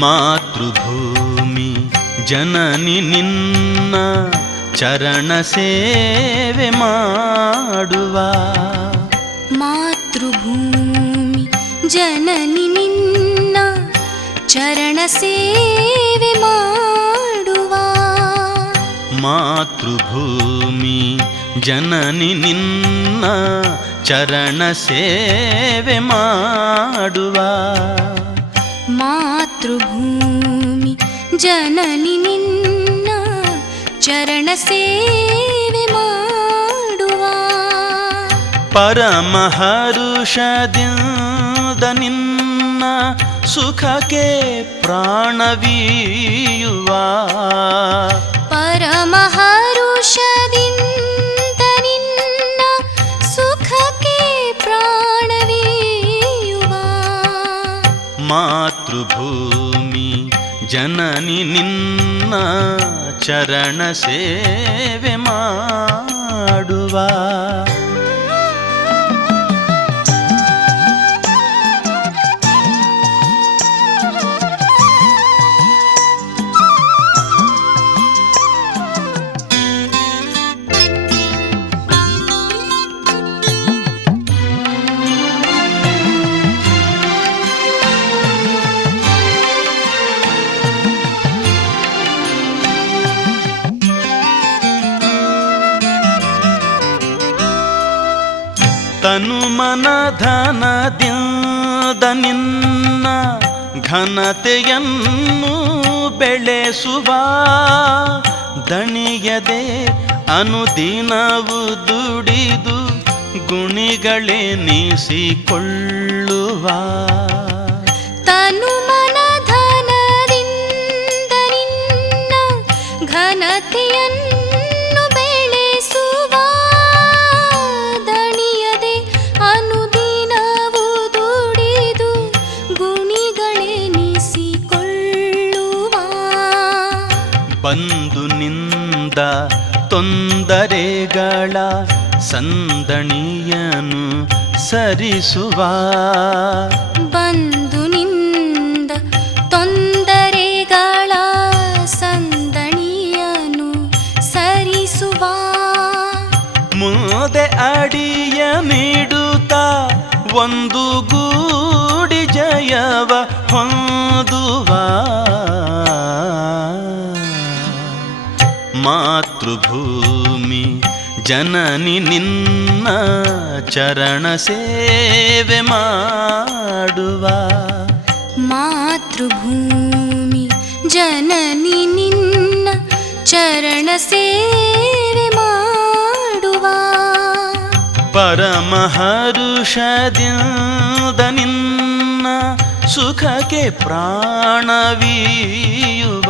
ಮಾತೃಭೂಮಿ ಜನನಿ ನಿನ್ನ ಚರಣ ಸೇವೆ ಮಾಡುವ. ಮಾತೃಭೂಮಿ ಜನನಿ ನಿನ್ನ ಚರಣ ಸೇವೆ ಮಾಡುವ. ಮಾತೃಭೂಮಿ ಜನನಿ ನಿನ್ನ ಚರಣ ಸೇವೆ ಮಾಡುವ. ಮಾತೃಭೂಮಿ ಜನನಿ ನಿನ್ನ ಚರಣ ಸೇವೆ ಮಾಡುವ. ಪರಮಹರುಷದಿಂದ ನಿನ್ನ ಸುಖಕ್ಕೆ ಪ್ರಾಣವೀಯುವ. ಪರಮಹರುಷದಿಂದ ನಿನ್ನ ಸುಖಕ್ಕೆ ಪ್ರಾಣವೀಯುವ. ಮಾತೃಭೂಮಿ ಜನನಿ ನಿನ್ನ ಚರಣ ಸೇವೆ ಮಾಡುವ. ತನು ಮನ ಧನದಿಂದ ನಿನ್ನ ಘನತೆಯನ್ನು ಬೆಳೆಸುವ. ದಣಿಯದೆ ಅನುದಿನವು ದುಡಿದು ಗುಣಿಗಳೆನಿಸಿಕೊಳ್ಳುವ. ತನು ಮನ ಧನದಿಂದ ನಿನ್ನ ಘನತೆಯನ್ನು ಬೆಳೆಸುವ. ದಣಿಯದೆ ಅನುದಿನವು ದುಡಿದು ಗುಣಿಗಳೆನಿಸಿಕೊಳ್ಳುವ. ಬಂದು ನಿಂದ ತೊಂದರೆಗಳ ಸಂದಣಿಯನು ಸರಿಸುವ. ಬಂದು ನಿಂದ ತೊಂದರೆಗಳ ಸಂದಣಿಯನು ಸರಿಸುವ. ಮುಂದೆ ಅಡಿಯ ನೀಡುತ್ತಾ ಒಂದು ಗೂಡಿ ಜಯವ ಹೊಂದುವ. ಮಾತೃಭೂಮಿ ಜನನಿ ನಿನ್ನ ಚರಣ ಸೇವೆ ಮಾಡುವ. ಮಾತೃಭೂಮಿ ಜನನಿ ನಿನ್ನ ಚರಣ ಸೇವೆ ಮಾಡುವ. ಪರಮಹರುಷದಿಂದ ನಿನ್ನ ಸುಖಕ್ಕೆ ಪ್ರಾಣವೀಯುವ.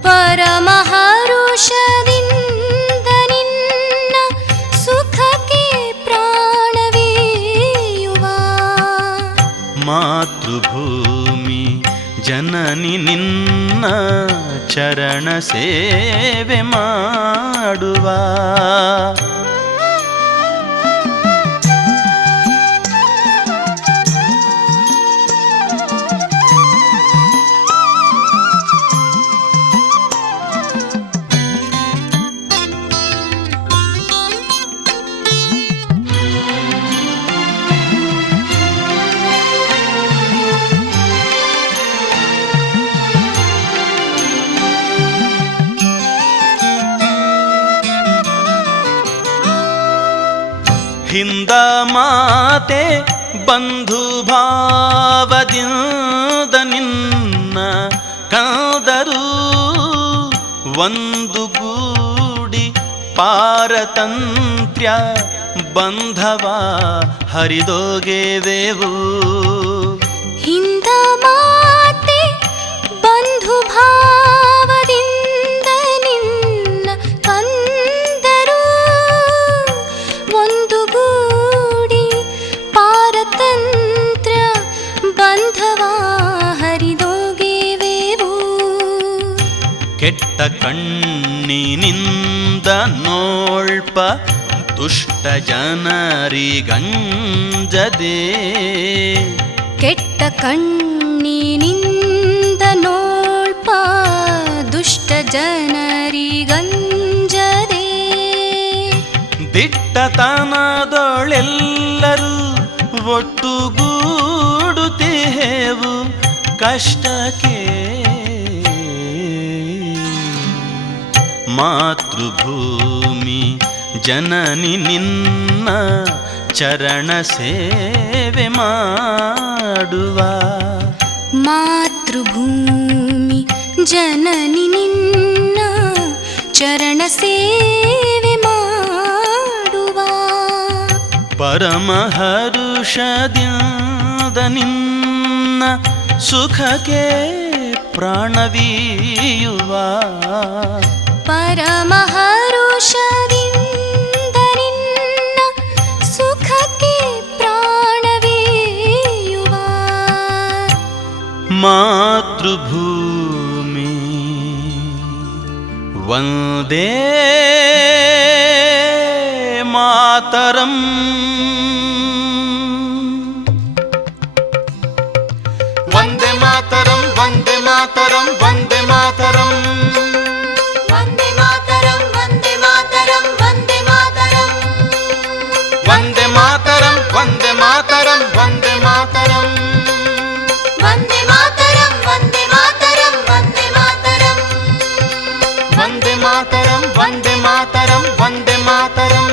ಪರಮಹರುಷದಿಂದ ನಿನ್ನ ಸುಖಕ್ಕೆ ಪ್ರಾಣವೀಯುವ. ಮಾತೃಭೂಮಿ ಜನನಿ ನಿನ್ನ ಚರಣ ಸೇವೆ ಮಾಡುವ. ಹಿಂದ ಮಾತೆ ಬಂಧು ಭಾವದಿಂದ ನಿನ್ನ ಕಾದರು ಒಂದು ಗೂಡಿ ಪಾರತಂತ್ರ್ಯ ಬಂಧವ ಹರಿದೋಗೆವೆವು. ಹಿಂದ ಮಾತೆ ಬಂಧು ಭಾವದಿಂದ ನಿನ್ನ ಕಂದರು ಒಂದು ಗೂಡಿ ಪಾರತಂತ್ರ್ಯ ಬಂಧವ ಹರಿದೋಗೆವೆವು. ಕೆಟ್ಟ ಕಣ್ಣಿನಿಂದ ನೋಳ್ಪ ದುಷ್ಟ ಜನರಿಗಂಜದೆ. ಕೆಟ್ಟ ಕಣ್ಣಿನಿಂದ ದುಷ್ಟ ಜನರಿಗಂಜದೆ ದಿಟ್ಟತನದೊಳೆಲ್ಲರೂ ಒಟ್ಟುಗೂಡುತ್ತೇವು ಕಷ್ಟಕ್ಕೆ. ಮಾತೃಭೂಮಿ ಜನನಿ ನಿನ್ನ ಚರಣ ಸೇವೆ ಮಾಡುವ. ಮಾತೃಭೂಮಿ ಜನನಿ ನಿನ್ನ ಚರಣ ಸೇವೆ ಮಾಡುವ. ಪರಮಹರುಷದಿಂದ ನಿನ್ನ ಸುಖಕ್ಕೆ ಪ್ರಾಣವೀಯುವ. ಪರಮಹರುಷದಿಂದ ನಿನ್ನ ಸುಖಕ್ಕೆ ಪ್ರಾಣವೀಯುವ. ಮಾತೃಭೂಮಿ ವಂದೇ ಮಾತರಂ. ವಂದೇ ಮಾತರಂ ವಂದೇ ಮಾತರಂ ವಂದೇ ಮಾತರಂ. ವಂದೇ ಮಾತರಂ ವಂದೇ ಮಾತರಂ ವಂದೇ ಮಾತರಂ. ವಂದೇ ಮಾತರಂ ವಂದೇ ಮಾತರಂ ವಂದೇ ಮಾತರಂ. ವಂದೇ ಮಾತರಂ ವಂದೇ ಮಾತರಂ ವಂದೇ ಮಾತರಂ. ವಂದೇ ಮಾತರಂ ವಂದೇ ಮಾತರಂ ವಂದೇ ಮಾತರಂ.